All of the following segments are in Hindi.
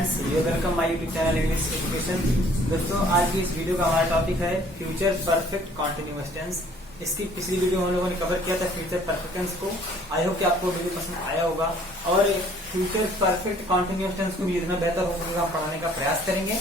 Friends, you welcome my YouTube channel English education. दोस्तों, आज की इस वीडियो का हमारा टॉपिक है फ्यूचर परफेक्ट कॉन्टिन्यूअस टेंस। इसकी पिछली वीडियो हम लोगों ने कवर किया था फ्यूचर परफेक्ट टेंस को। आई होप कि आपको वीडियो पसंद आया होगा और फ्यूचर परफेक्ट कॉन्टिन्यूअस टेंस को भी जितना बेहतर हो सकेगा हम पढ़ाने का प्रयास करेंगे।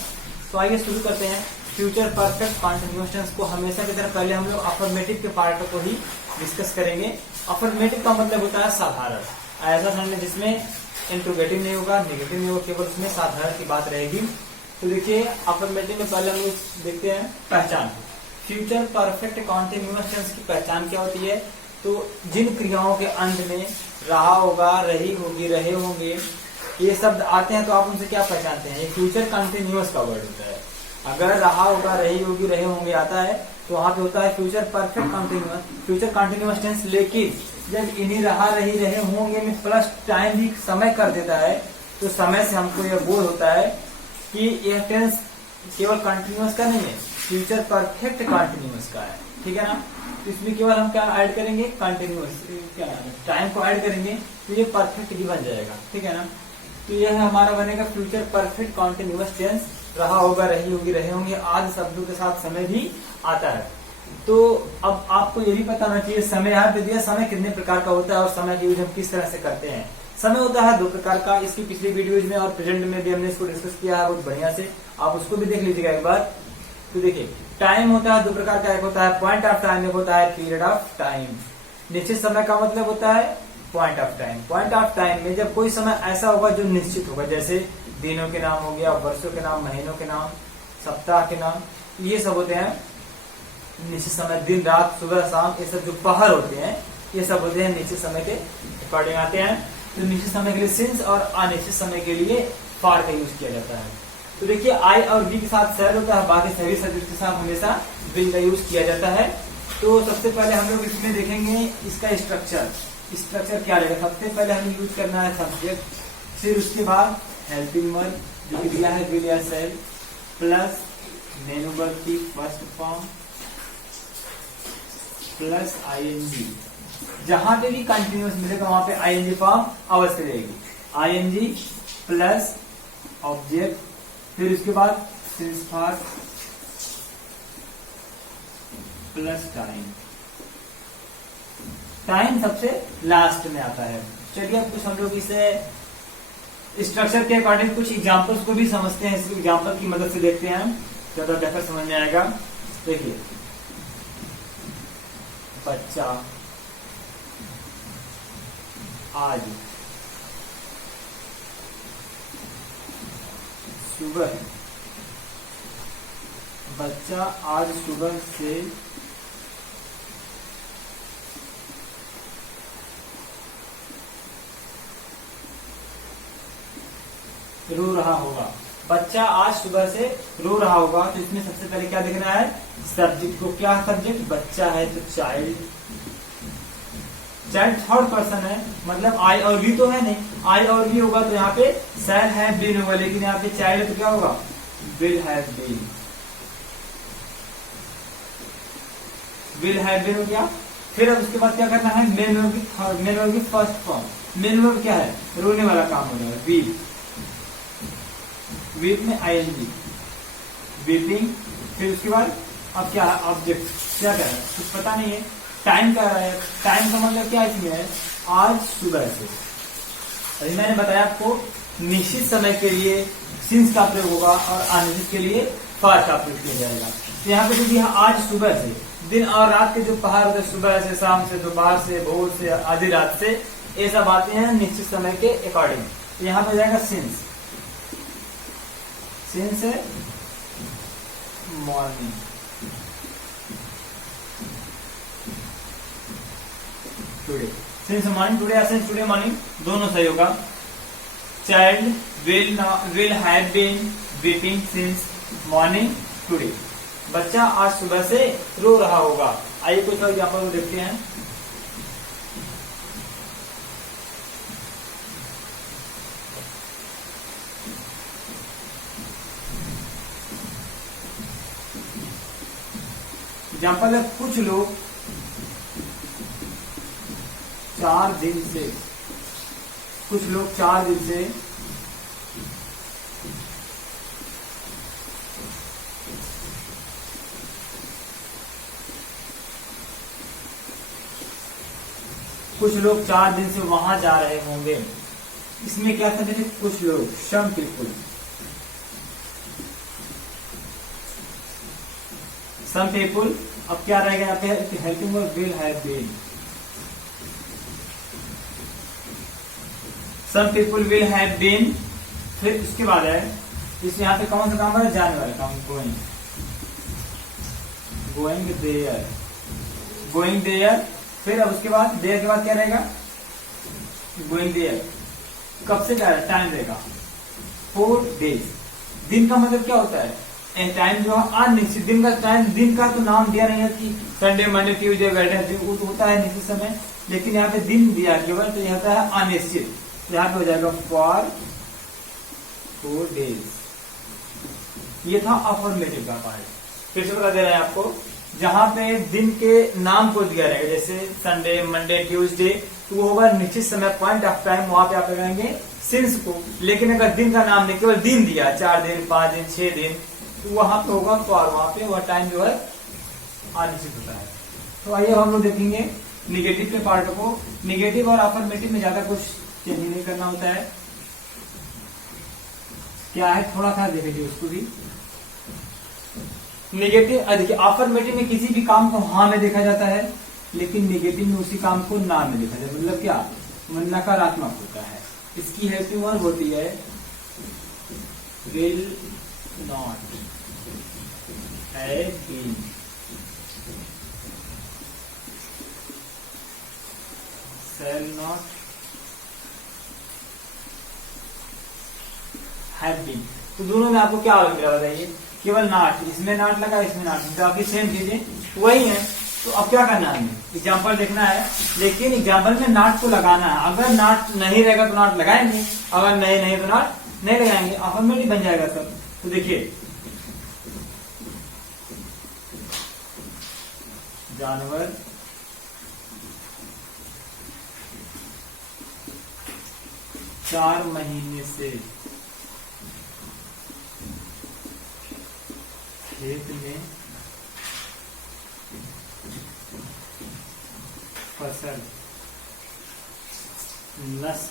तो आइए शुरू करते हैं। फ्यूचर परफेक्ट कॉन्टिन्यूअस टेंस को हमेशा की तरह पहले हम लोग अफर्मेटिव के पार्ट को ही डिस्कस करेंगे। अफर्मेटिव का मतलब होता है साधारण, ऐसा सेंटेंस जिसमें इंट्रोगेटिव नहीं होगा, नेगेटिव नहीं होगा, केवल उसमें साधारण की बात रहेगी। तो देखिए, अफर्मेटिव में पहले हम लोग देखते हैं पहचान। फ्यूचर परफेक्ट कॉन्टिन्यूअस टेंस की पहचान क्या होती है? तो जिन क्रियाओं के अंत में रहा होगा, रही होगी, रहे होंगे ये शब्द आते हैं तो आप उनसे क्या पहचानते हैं? ये फ्यूचर कंटिन्यूअस का वर्ड होता है। अगर रहा होगा, रही होगी, रहे होंगे आता है तो वहां पे होता है future perfect continuous, future continuous tense. लेकिन जब इन्हीं रहा, रही, रहे होंगे में प्लस टाइम भी समय कर देता है तो समय से हमको यह बोध होता है कि यह टेंस केवल कंटिन्यूअस का नहीं है, फ्यूचर परफेक्ट कंटिन्यूअस का है। ठीक है ना? तो इसमें केवल हम क्या ऐड करेंगे? कंटिन्यूअस, क्या टाइम को ऐड करेंगे तो ये परफेक्ट भी बन जाएगा। ठीक है ना? तो यह हमारा बनेगा फ्यूचर परफेक्ट कॉन्टिन्यूअस टेंस। रहा होगा, रही होगी, रहे होंगे आदि शब्दों के साथ समय भी आता है। तो अब आपको ये भी पता होना चाहिए समय यहाँ पे दिया, समय कितने प्रकार का होता है और समय का यूज हम किस तरह से करते हैं। समय होता है 2 प्रकार का। इसकी पिछली वीडियोज में और प्रेजेंट में भी हमने इसको डिस्कस किया है बहुत बढ़िया से, आप उसको भी देख लीजिएगा एक बार। तो देखिए, टाइम होता है 2 प्रकार का, एक होता है पॉइंट ऑफ टाइम, एक होता है पीरियड ऑफ टाइम। निश्चित समय का मतलब होता है point of time. Point of time में जब कोई समय ऐसा होगा जो निश्चित होगा, जैसे दिनों के नाम हो गया, वर्षों के नाम, महीनों के नाम, सप्ताह के नाम, ये सब होते हैं निश्चित समय। दिन रात, सुबह शाम, ये सब जो पहर होते हैं ये सब होते हैं निश्चित समय के अकॉर्डिंग आते हैं। तो निश्चित समय के लिए सिंस और अनिश्चित समय के लिए फॉर का यूज किया जाता है। तो देखिए, आई और बी के साथ शैल होता है, बाकी सभी सब्जेक्ट के साथ हमेशा विल का यूज किया जाता है। तो सबसे पहले हम लोग इसमें देखेंगे इसका स्ट्रक्चर क्या रहेगा। सबसे पहले हमें यूज करना है सब्जेक्ट, फिर उसके बाद हेल्पिंग वर्ब जो कि दिया है विल या शैल, प्लस मेनू वर्ब की फर्स्ट फॉर्म प्लस आईएनजी। जहां पे भी कंटिन्यूअस मिलेगा वहां पे आईएनजी फॉर्म अवश्य रहेगी। आईएनजी प्लस ऑब्जेक्ट, फिर उसके बाद since for plus time. Time सबसे लास्ट में आता है। चलिए अब कुछ हम लोग इसे स्ट्रक्चर के अकॉर्डिंग कुछ एग्जांपल्स को भी समझते हैं। इस एग्जांपल की मदद से देखते हैं, ज्यादा बेहतर समझ में आएगा। देखिए, बच्चा आज सुबह, बच्चा आज सुबह से रो रहा होगा। बच्चा आज सुबह से रो रहा होगा। तो इसमें सबसे पहले क्या देखना है? सब्जेक्ट को। क्या सब्जेक्ट? बच्चा है तो चाइल्ड। चाइल्ड थर्ड पर्सन है, मतलब आई और वी तो है नहीं। आई और वी होगा तो यहाँ पे शैल हैव बीन होगा, लेकिन यहाँ पे चाइल्ड तो क्या होगा? Will have been. Will have been हो गया। फिर अब उसके बाद क्या करना है? मेन वर्ब की फर्स्ट फॉर्म। मेन वर्ब क्या है? रोने वाला काम हो जाएगा, वीप। वीप में आईएनजी, वीपिंग। फिर उसके बाद अब क्या है? ऑब्जेक्ट। क्या कह रहा है? कुछ पता नहीं है। टाइम कह रहा है। टाइम का मतलब क्या इसमें है? आज सुबह से। अभी मैंने बताया आपको निश्चित समय के लिए सिंस का प्रयोग होगा और अनिश्चित के लिए फॉर का प्रयोग किया जाएगा। तो यहाँ पे देखिए, आज सुबह से, दिन और रात के जो पहाड़ होते हैं, सुबह से, शाम से, दोपहर से, भोर से, आधी रात से, ये सब आते हैं निश्चित समय के अकॉर्डिंग। तो यहाँ पे जाएगा सिंस। सिंस है morning. Today, since morning, today since today morning, दोनों सही होगा। Child will have been weeping since morning today. बच्चा आज सुबह से रो रहा होगा। आइए कुछ और एग्जांपल देखते हैं। एग्जाम्पल है, कुछ लोग 4 दिन से कुछ लोग 4 दिन से वहां जा रहे होंगे। इसमें क्या था, देखिए कुछ लोग, सम पीपुल, सम पीपुल। अब क्या रहेगा यहाँ पे, helping verb will have been, some people will have been. फिर उसके बाद है इस यहाँ पे कौन सा काम है, जाने वाला काम, going, going there, going there. फिर अब उसके बाद देयर के बाद क्या रहेगा, गोइंग देयर। कब से क्या है, टाइम रहेगा 4 days। दिन का मतलब क्या होता है, टाइम जो है अनिश्चित, दिन का टाइम, दिन का तो नाम दिया नहीं है कि संडे मंडे ट्यूसडे वेडनेसडे, वो तो होता है निश्चित समय, लेकिन यहाँ पे दिन दिया केवल, तो यह होता है अनिश्चित। तो यहाँ पे हो जाएगा फॉर 4 days। ये था अफर्मेटिव का पार्ट। फिर से बता दे रहे हैं आपको, जहां पे दिन के नाम को दिया रहेगा, जैसे संडे मंडे ट्यूसडे, तो वो होगा निश्चित समय, पॉइंट ऑफ टाइम, वहां पे आप लगाएंगे सिंस को। लेकिन अगर दिन का नाम नहीं, केवल दिन दिया, 4 दिन 5 दिन 6 दिन, तो वहां पे होगा फॉर, वहां पे वह टाइम जो है अनिश्चित होता है। तो आइए हम लोग देखेंगे निगेटिव के पार्ट को। निगेटिव और अफर्मेटिव में ज्यादा कुछ चेंज नहीं करना होता है। क्या है, थोड़ा सा देखेंगे उसको भी। निगेटिव, देखिए अफर्मेटिव में किसी भी काम को हाँ में देखा जाता है, लेकिन निगेटिव में उसी काम को ना में देखा जाता है। मतलब क्या, नकारात्मक होता है। इसकी हेल्पिंग वर्ब होती है will not have been, shall not have been. तो दोनों में आपको क्या अलग मिला बताइए, केवल नॉट, इसमें नॉट लगा, इसमें नॉट, बाकी सेम चीजें वही है। तो अब क्या करना है, हमें एग्जाम्पल देखना है, लेकिन एग्जाम्पल में नॉट को लगाना है। अगर नॉट नहीं रहेगा तो नॉट लगाएंगे, अगर नहीं तो नॉट नहीं लगाएंगे, अफर्मेटिव बन जाएगा सब। तो देखिए, जानवर 4 महीने से खेत में फसल नष्ट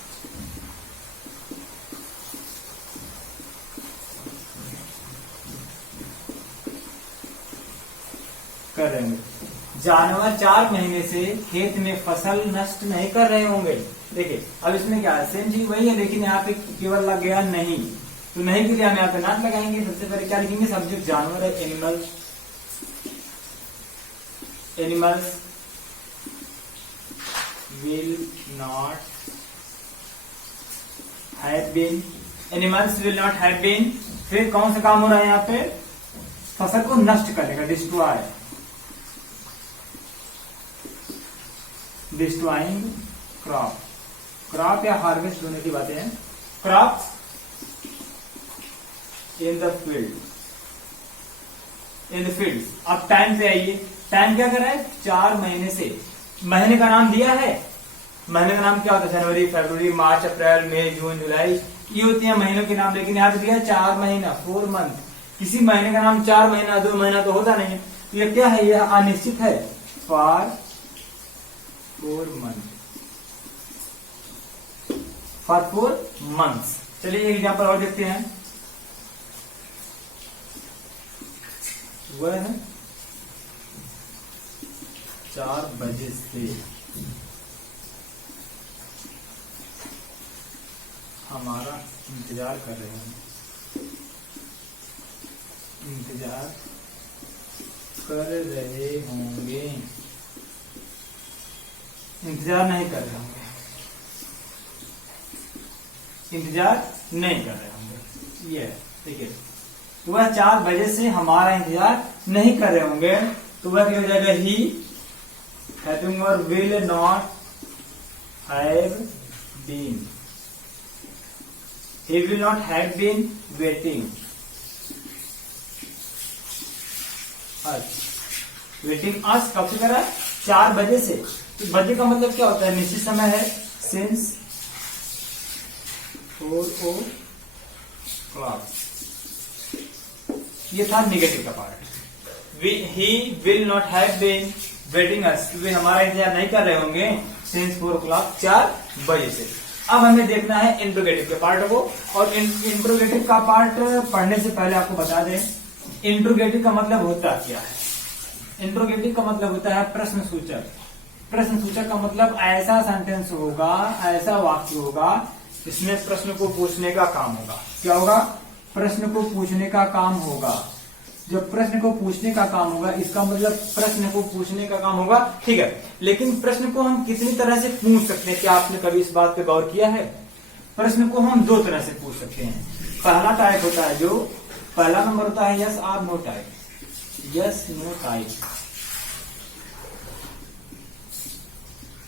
कर रहे होंगे। जानवर 4 महीने से खेत में फसल नष्ट नहीं कर रहे होंगे। देखिए अब इसमें क्या है, सेम चीज वही है, लेकिन यहाँ पे केवल लग गया नहीं, तो नहीं के लिए हम यहाँ पे नॉट लगाएंगे। सबसे पहले क्या लिखेंगे, सब्जेक्ट जानवर है, animals, animals will not have been, animals will not have been. फिर कौन सा काम हो रहा है यहाँ पे, फसल को नष्ट करने का, डिस्ट्रॉय, डिस्ट्रॉइंग क्रॉप, क्रॉप या हार्वेस्ट होने की बातें हैं। Crops in the field, in the field. अब टाइम पे आइए, टाइम क्या कर रहा है, 4 महीने से, महीने का नाम दिया है। महीने का नाम क्या होता है, जनवरी फरवरी मार्च अप्रैल मई जून जुलाई, ये होते हैं महीनों के नाम। लेकिन यहाँ पे दिया है 4 महीना, 4 मंथ। किसी महीने का नाम 4 महीना 2 महीना तो होता नहीं है, तो ये क्या है, ये अनिश्चित है, फॉर 4 मंथ, फॉर 4 मंथ्स। चलिए एक एग्जाम्पल और देखते हैं। वह 4 बजे से हमारा इंतजार कर रहे हैं, इंतजार कर रहे होंगे, इंतजार नहीं कर रहे होंगे, इंतजार नहीं कर रहे होंगे। ये ठीक है, तो वह 4 बजे से हमारा इंतजार नहीं कर रहे होंगे, तो वह क्या हो जाएगा, ही हैविंग और will not have been, he will not have been waiting us, waiting us कब से कर रहा है, 4 बजे से। तो बजे का मतलब क्या होता है, निश्चित समय है, since 4 o'clock। ये था निगेटिव का part. he will not have been waiting us, वे हमारा इंतजार नहीं कर रहे होंगे, सिंस 4 o'clock, 4 बजे से। अब हमें देखना है इंट्रोगेटिव के पार्ट को, और इंट्रोगेटिव का पार्ट पढ़ने से पहले आपको बता दें इंट्रोगेटिव का मतलब होता क्या है। इंट्रोगेटिव का मतलब होता है प्रश्न सूचक। प्रश्न सूचक का मतलब ऐसा सेंटेंस होगा, ऐसा वाक्य होगा जिसमें प्रश्न को पूछने का काम होगा। क्या होगा? प्रश्न को पूछने का काम होगा। जब प्रश्न को पूछने का काम होगा, इसका मतलब प्रश्न को पूछने का काम होगा, ठीक है। लेकिन प्रश्न को हम कितनी तरह से पूछ सकते हैं? क्या आपने कभी इस बात पे गौर किया है? प्रश्न को हम दो तरह से पूछ सकते हैं। पहला टाइप होता है, जो पहला नंबर होता है यस और no type. Yes no type,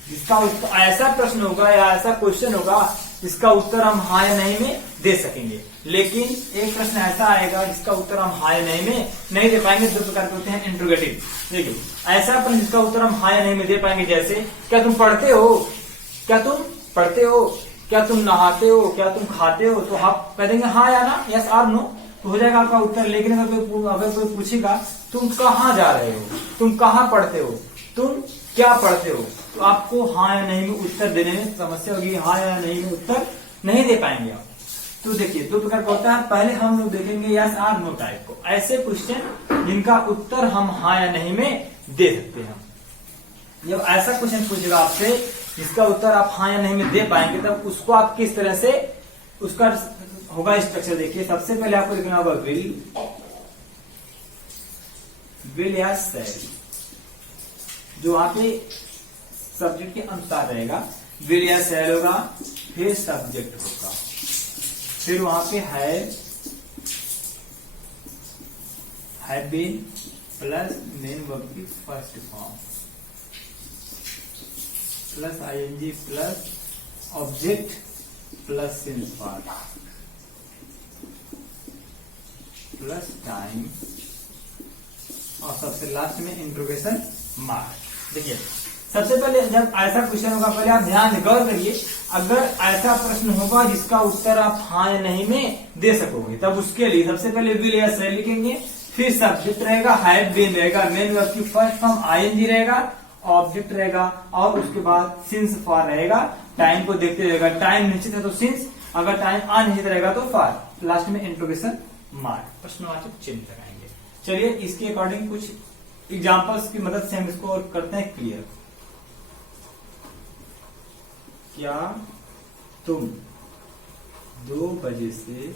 जिसका ऐसा प्रश्न होगा या ऐसा क्वेश्चन होगा जिसका उत्तर हम हाँ या नहीं में दे सकेंगे। लेकिन एक प्रश्न ऐसा आएगा जिसका उत्तर हम हाँ या नहीं में नहीं दे पाएंगे। दो प्रकार के होते हैं इंट्रोगेटिव। देखिए, ऐसा प्रश्न जिसका उत्तर हम हाँ या नहीं में दे पाएंगे, जैसे क्या तुम पढ़ते हो, क्या तुम पढ़ते हो, क्या तुम नहाते हो, क्या तुम खाते हो, तो आप कह देंगे हाँ या ना, यस और नो, तो हो जाएगा आपका उत्तर। लेकिन अगर कोई पूछेगा तुम कहाँ जा रहे हो, तुम कहाँ पढ़ते हो, तुम क्या पढ़ते हो, तो आपको हाँ या नहीं में उत्तर देने में समस्या होगी। हाँ या नहीं में उत्तर नहीं दे पाएंगे आप। तो देखिए, दो प्रकार का होता है। पहले हम लोग देखेंगे यस और नो टाइप को, ऐसे क्वेश्चन जिनका उत्तर हम हाँ या नहीं में दे सकते हैं। जब ऐसा क्वेश्चन पूछेगा आपसे जिसका उत्तर आप हाँ या नहीं में दे पाएंगे, तब उसको आप किस तरह से उसका होगा स्ट्रक्चर। देखिए, सबसे पहले आपको लिखना होगा विल या शैल, जो वहां पे सब्जेक्ट के अनुसार रहेगा। विल या शैल होगा, फिर सब्जेक्ट होगा, फिर वहां पे have been plus main verb की first form plus ING plus object plus since part plus time, और सबसे लास्ट में इंट्रोगेशन मार्क। देखिए, सबसे पहले जब ऐसा क्वेश्चन होगा, पहले आप ध्यान गौर करिए, अगर ऐसा प्रश्न होगा जिसका उत्तर आप हाँ या नहीं में दे सकोगे, तब उसके लिए सबसे पहले विल या शैल लिखेंगे, फिर सब्जेक्ट रहेगा, हैव बीन रहेगा, मेन वर्ब की फर्स्ट फॉर्म आईएनजी रहेगा, ऑब्जेक्ट रहेगा, और उसके बाद सिंस फॉर रहेगा। टाइम को देखते रहेगा, टाइम निश्चित है तो सिंस, अगर टाइम अनिश्चित रहेगा तो फॉर, लास्ट में इंट्रोगेशन मार्क, प्रश्नवाचक चिन्ह लगाएंगे। चलिए, इसके अकॉर्डिंग कुछ एग्जाम्पल्स की मदद से हम इसको और करते हैं क्लियर। क्या तुम 2 बजे से,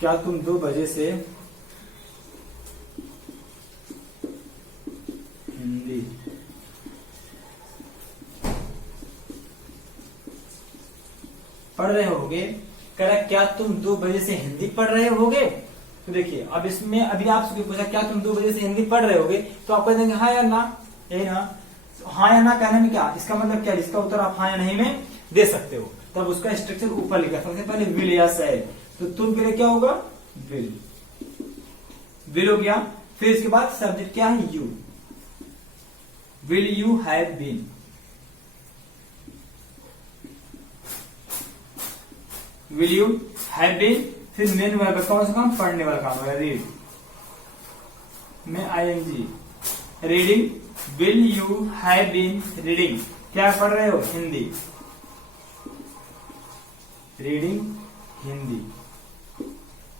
क्या तुम 2 बजे से हिंदी पढ़ रहे होगे? कह रहा क्या तुम 2 बजे से हिंदी पढ़ रहे होगे? तो देखिए, अब इसमें अभी आपसे पूछा क्या तुम 2 बजे से हिंदी पढ़ रहे होगे, तो आप कह देंगे हाँ या ना, यही ना। हाँ या ना कहने में क्या, इसका मतलब क्या, जिसका उत्तर आप हाँ या नहीं में दे सकते हो, तब उसका स्ट्रक्चर ऊपर लिखा। सबसे पहले विल या शैल, तो तुम के लिए क्या होगा, विल, विल हो गया। फिर इसके बाद सब्जेक्ट क्या है, you, will you have been, will you have been. फिर मेन वर्ब कौन सा काम, पढ़ने वाला काम है, रीड में ING, reading, will you have been reading, क्या पढ़ रहे हो, हिंदी, रीडिंग हिंदी।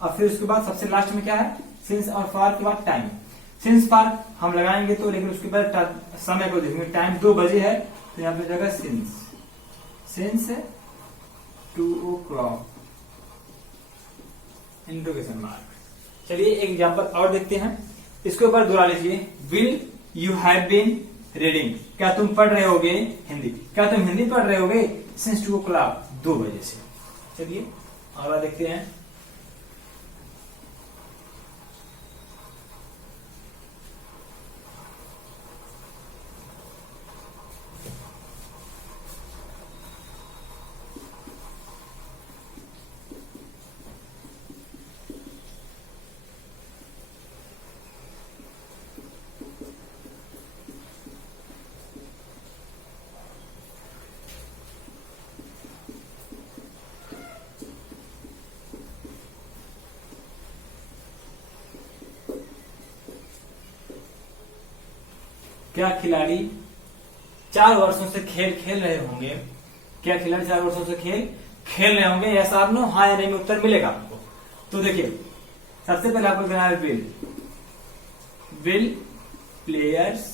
और फिर उसके बाद सबसे लास्ट में क्या है, सिंस और फॉर के बाद टाइम। सिंस फॉर हम लगाएंगे तो, लेकिन उसके बाद समय को देखेंगे, टाइम 2 बजे है तो यहाँ पे जाएगा since, since 2 o'clock, interrogation mark. चलिए एक एग्जांपल और देखते हैं, इसके ऊपर दोहरा लीजिए। Will you have been reading, क्या तुम पढ़ रहे होगे हिंदी, क्या तुम हिंदी पढ़ रहे होगे सिंस 2 o'clock, 2 बजे से। चलिए अगला देखते हैं। क्या खिलाड़ी 4 वर्षों से खेल खेल रहे होंगे? क्या खिलाड़ी 4 वर्षों से खेल खेल रहे होंगे? यस और नो, हाँ या नहीं में उत्तर मिलेगा आपको। तो देखिए, सबसे पहले आपको कहना है will players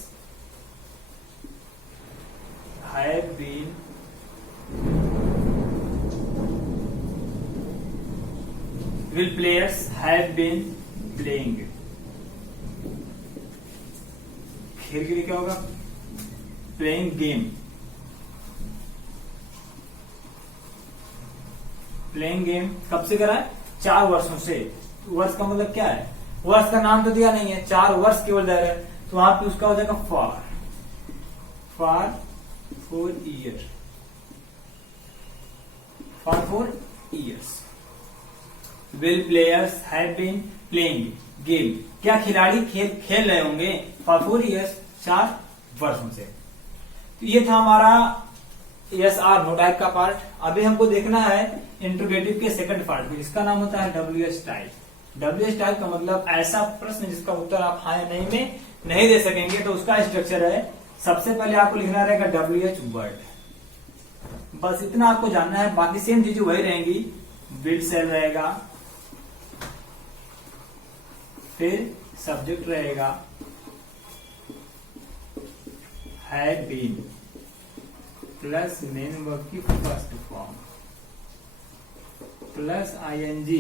have been playing. खेल के लिए क्या होगा? Playing game. प्लेइंग गेम कब से करा है? 4 वर्षों से। वर्ष का मतलब क्या है? वर्ष का नाम तो दिया नहीं है, 4 वर्ष केवल दे रहा है, तो वहां पे उसका हो जाएगा for 4 year. For 4 years. Will players have been playing game. क्या खिलाड़ी खेल खेल रहे होंगे? फॉर 4 ईयर्स, 4 वर्षों से। तो ये था हमारा यस आर नो टाइप का पार्ट। अभी हमको देखना है इंट्रोगेटिव के सेकंड पार्ट में, जिसका नाम होता है WH टाइप। WH टाइप का मतलब ऐसा प्रश्न जिसका उत्तर आप हाँ या नहीं में नहीं दे सकेंगे। तो उसका स्ट्रक्चर है, सबसे पहले आपको लिखना रहेगा WH वर्ड। बस इतना आपको जानना है, बाकी सेम चीजें वही रहेंगी। विल सेल रहेगा, फिर सब्जेक्ट रहेगा, had been plus main verb की first form plus ING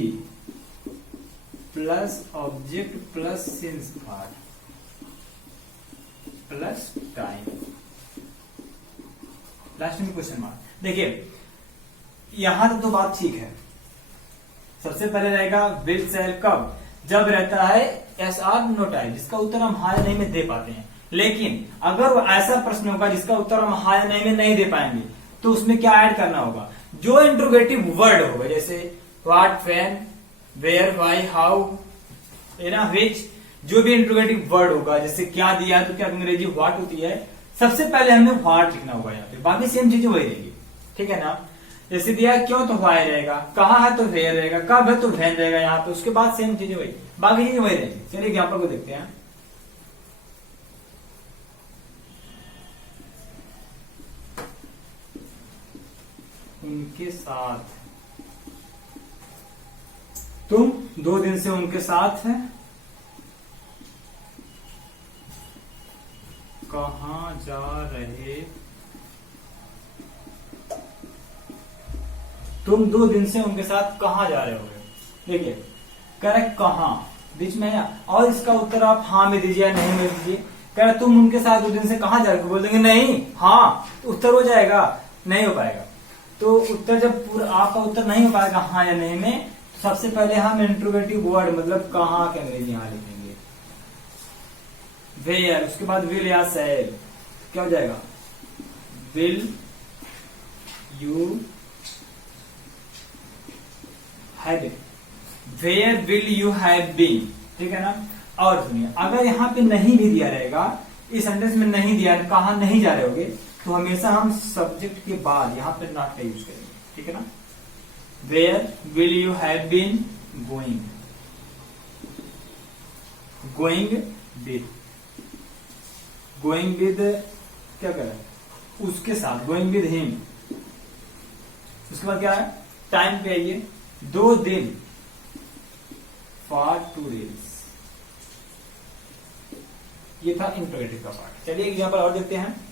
plus object plus since part plus time, last में क्वेश्चन मार्क। देखिए यहां तक तो बात ठीक है। सबसे पहले रहेगा विल सेल कब? जब रहता है एस आर नो टाइप, जिसका उत्तर हम हाँ या नहीं में दे पाते हैं। लेकिन अगर ऐसा प्रश्न होगा जिसका उत्तर हम हाँ या नहीं में नहीं दे पाएंगे, तो उसमें क्या ऐड करना होगा? जो इंट्रोगेटिव वर्ड होगा, जैसे what, when, where, why, how, ना विच, जो भी इंट्रोगेटिव वर्ड होगा, जैसे क्या दिया है तो क्या अंग्रेजी व्हाट होती है, सबसे पहले हमें व्हाट लिखना होगा यहाँ पे। बाकी सेम चीजें वही रहेगी, ठीक है ना। जैसे दिया क्यों तो व्हाई रहेगा, कहाँ है तो वेयर रहेगा, कब है तो व्हेन रहेगा यहाँ पे। उसके बाद सेम चीजें वही, बाकी चीजें वही रहेगी। चलिए एग्जाम्पल को देखते हैं। उनके साथ, तुम 2 दिन से उनके साथ है। कहाँ जा रहे? तुम 2 दिन से उनके साथ कहाँ जा रहे होगे? देखिए कह रहे कहाँ, बीच में है, और इसका उत्तर आप हाँ में दीजिए या नहीं में दीजिए। कह रहे तुम उनके साथ 2 दिन से कहाँ जा रहे हो? बोल देंगे नहीं हाँ, तो उत्तर हो जाएगा? नहीं हो पाएगा। तो उत्तर जब पूरा आपका उत्तर नहीं हो पाएगा हाँ या नहीं में, तो सबसे पहले हम इंट्रोगेटिव वर्ड मतलब कहाँ के अंग्रेजी यहाँ लिखेंगे, वेयर। उसके बाद विल या सेल, क्या हो जाएगा? Will you have been, where will you have been, ठीक है ना। और सुनिए, अगर यहाँ पे नहीं भी दिया रहेगा, इस सेंटेंस में नहीं दिया, कहाँ नहीं जा रहे होगे, तो हमेशा हम सब्जेक्ट के बाद यहाँ पे नॉट का यूज करेंगे, ठीक है ना। Where will you have been going, going with, going with क्या कर रहा है? उसके साथ, गोइंग विद हिम। उसके बाद क्या है? टाइम पे आइए, 2 दिन, फॉर 2 डेज। ये था इंट्रोगेटिव का पार्ट। चलिए एग्जांपल और देखते हैं।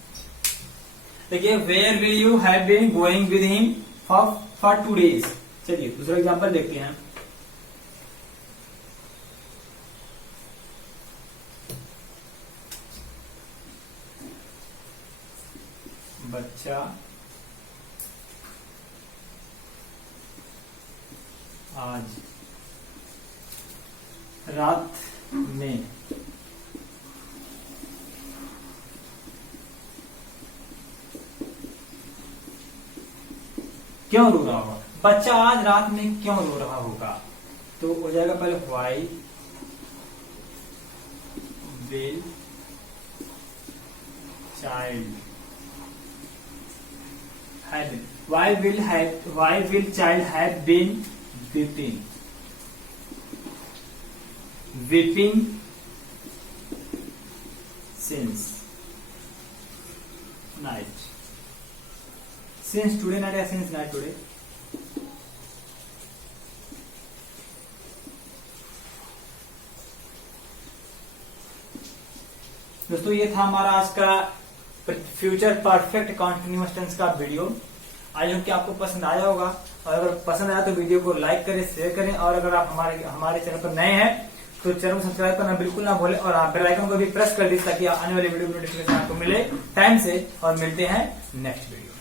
देखिए where will you have been going with him for 2 days. चलिए दूसरा एग्जांपल देखते हैं। बच्चा आज रात में क्यों रो रहा होगा? बच्चा आज रात में क्यों रो रहा होगा? तो हो जाएगा पहले why will child have, why will child have been weeping since night, since today night या सिंस नाइट टुडे। दोस्तों ये था हमारा आज का फ्यूचर परफेक्ट कॉन्टिन्यूअस टेंस का वीडियो। आई होप कि आपको पसंद आया होगा, और अगर पसंद आया तो वीडियो को लाइक करें, शेयर करें, और अगर आप हमारे चैनल पर नए हैं तो चैनल को सब्सक्राइब करना बिल्कुल ना भूलें, और आप बेल आइकन को भी प्रेस कर दीजिए ताकि आने वाली वीडियो नोटिफिकेशन आपको मिले टाइम से। और मिलते हैं नेक्स्ट वीडियो।